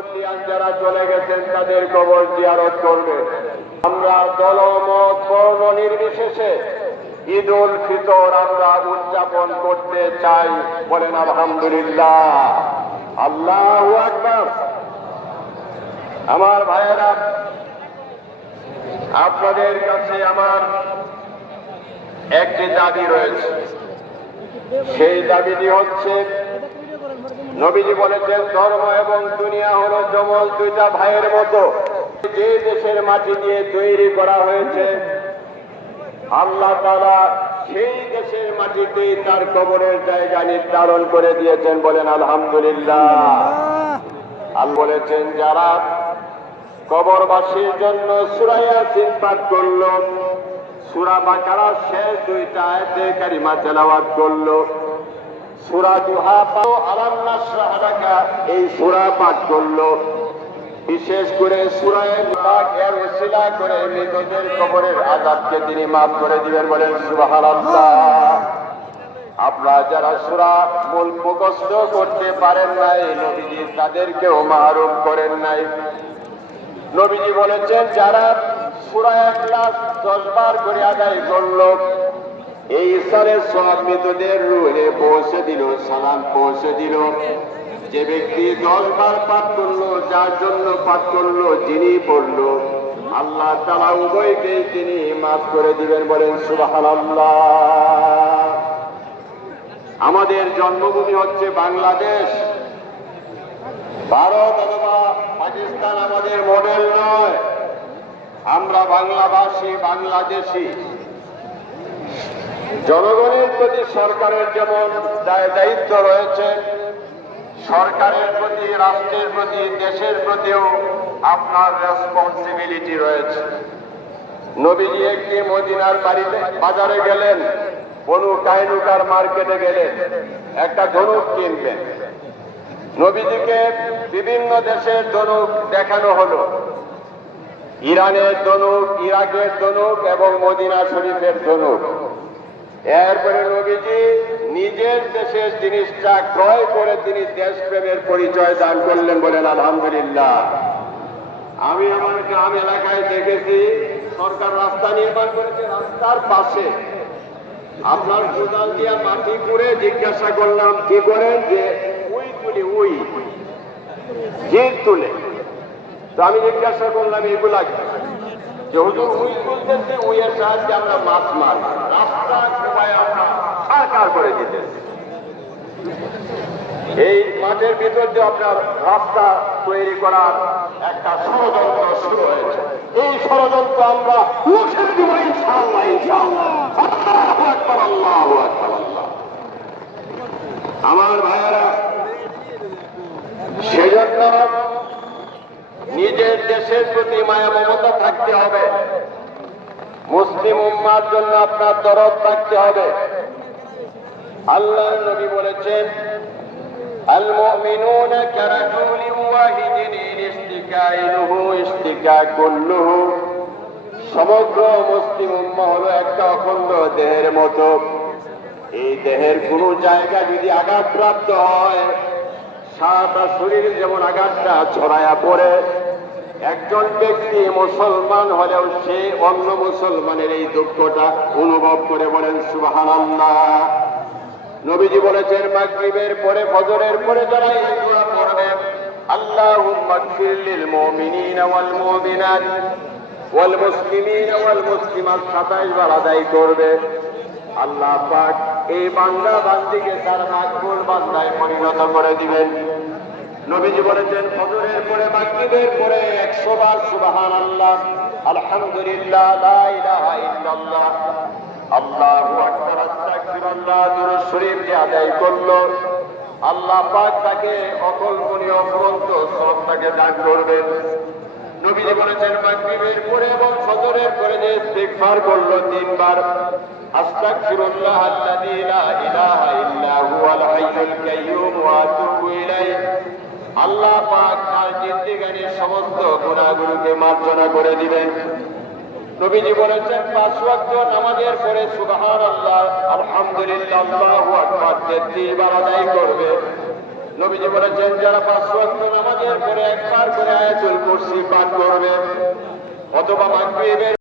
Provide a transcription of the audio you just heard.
মুসল্লিয়ান যারা চলে গেছেন, তাদের কবর জিয়ারত করবে। আমরা দলমত বর্ণ নির্বিশেষে ঈদ উল ফিতর আমরা উদযাপন করতে চাই বলেন আলহামদুলিল্লাহ। আল্লাহ আকবার। আমার ভাইয়েরা, আপনাদের কাছে আমার একটি দাবি রয়েছে। সেই দাবিটি হচ্ছে নবীজি বলেছেন, ধর্ম এবং দুনিয়া হলো জমল দুইটা ভাইয়ের মতো। যে দেশের মাটি দিয়ে তৈরি করা হয়েছে, আল্লাহ তারা সেই দেশের মাটিতে তার কবরের জায়গা নির্ধারণ করে দিয়েছেন বলেন, আলহামদুলিল্লাহ। আল বলেছেন, যারা কবরবাসীর জন্য সুরাইয়া চিন্তাত করল, সুরা বাকারা শেষ দুইটা আয়াতে কারিমা তেলাওয়াত করল সুরা নাশরাহ লাকা এই সুরা পাঠ করল। বিশেষ করে সুরায় পাক এর ওসিলা করে মৃতদের কবরের আযাবকে তিনি মাফ করে দিবেন, বলেন সুবহানাল্লাহ। আপনারা যারা সুরা মূল মুখস্থ করতে পারেন নাই, নবীজি তাদেরকেও মাহরুম করেন নাই। নবীজি বলেছেন, যারা সুরা এক লাখ দশ বার করে আদায় করল এই সালে সব মৃতদের রুহে পৌঁছে দিল, সালাম পৌঁছে দিল। যে ব্যক্তি দশ বার পাঠ করল, যার জন্য পাঠ করল, যিনি পড়ল, আল্লাহ তালা উভয়কে তিনি মাফ করে দিবেন, বলেন সুবাহ আমাদের জন্মভূমি হচ্ছে বাংলাদেশ। ভারত অথবা পাকিস্তান আমাদের মডেল নয়। আমরা বাংলাভাষী, বাংলাদেশী। জনগণের প্রতি সরকারের যেমন দায় দায়িত্ব রয়েছে, সরকারের প্রতি, রাষ্ট্রের প্রতি, দেশের প্রতিও আপনার রেসপন্সিবিলিটি রয়েছে। নবীজি একটি মদিনার বাড়িতে, বাজারে গেলেন, বনু কাইনুকার মার্কেটে গেলেন, একটা ধনুক কিনবেন। নবীজিকে বিভিন্ন দেশের ধনুক দেখানো হলো। ইরানের ধনুক, ইরাকের ধনুক এবং মদিনা শরীফের ধনুক। এরপরে নবীজি নিজের দেশের জিনিসটা ক্রয় করে তিনি দেশপ্রেমের পরিচয় দান করলেন বলেন, আলহামদুলিল্লাহ। আমি আমার গ্রাম এলাকায় দেখেছি, সরকার রাস্তা নির্মাণ করেছে রাস্তার পাশে। আপনার কোদাল দিয়া মাটি করে জিজ্ঞাসা করলাম, কি করেন? যে, উই তুলি, উই। জির তুলে। তো আমি জিজ্ঞাসা করলাম, এগুলা? যে হুজুর উই তুলতেছে উইয়ের সাহায্যে আমরা মাছ মার। রাস্তা সবাই আমরা সারকার করে দিতেছি। এই মাঠের ভিতর দিয়ে আপনার রাস্তা তৈরি করার একটা ষড়যন্ত্র শুরু হয়েছে। এই ষড়যন্ত্র আমরা মুছে দিব ইনশাআল্লাহ ইনশাআল্লাহ। আল্লাহু আকবার আল্লাহু আকবার আমার ভাইয়েরা, সেজন্য নিজের দেশের প্রতি মায়া মমতা থাকতে হবে মুসলিম উম্মার জন্য আপনার দরদ থাকতে হবে আল্লাহ নবী বলেছেন المؤمنون كرجل واحد إن اشتكائه اشتكى كله সমগ্র মুসলিম উম্মা হলো একটা অখণ্ড দেহের মতো এই দেহের কোন জায়গা যদি আঘাতপ্রাপ্ত হয় সারাটা শরীর যেমন আঘাতটা ছড়ায়া পড়ে একজন ব্যক্তি মুসলমান হলেও সে অন্য মুসলমানের এই দুঃখটা অনুভব করে বলেন, সুবহানাল্লাহ। নবীজি বলেছেন, মাগরিবের পরে, ফজরের পরে যারা এই দোয়া পড়বে ওয়াল মুমিনাত, ওয়াল মুসলিমিনা ওয়াল মুসলিমাত 27 বার আদায় করবে। আল্লাহ পাক এই বান্দা বান্দিকে তার মাকবুল বান্দায় পরিণত করে দিবেন। নবীজি বলেছেন, ফজরের পরে, মাগরিবের পরে 100 বার সুবহানাল্লাহ, আলহামদুলিল্লাহ আল্লাহু শরীফ যে আদায় করল, আল্লাহ পাক তাকে অকল্পনীয় অফুরন্ত সব তাকে দান করবেন। নবীজি বলেছেন, মাগরিবের পরে এবং ফজরের পরে যে ইস্তিগফার করল তিনবার, আস্তাগফিরুল্লাহ আল্লাযী লা ইলাহা ইল্লা হাইয়ুল কাইয়্যুম, ওয়া আতুবু ইলাইহি। আল্লাহ পাক তার জিন্দেগানির সমস্ত গুনাহগুলোকে মার্জনা করে দিবেন। নবীজি বলেছেন পাঁচ ওয়াক্ত নামাজের পরে সুবহান আল্লাহ আলহামদুলিল্লাহ আল্লাহু আকবার, তেত্রিশ বার আদায় করবে। নবীজি বলেছেন যারা পাঁচ ওয়াক্ত নামাজের পরে একবার করে আয়াতুল কুরসি পাঠ করবে, অথবা মাগরিবের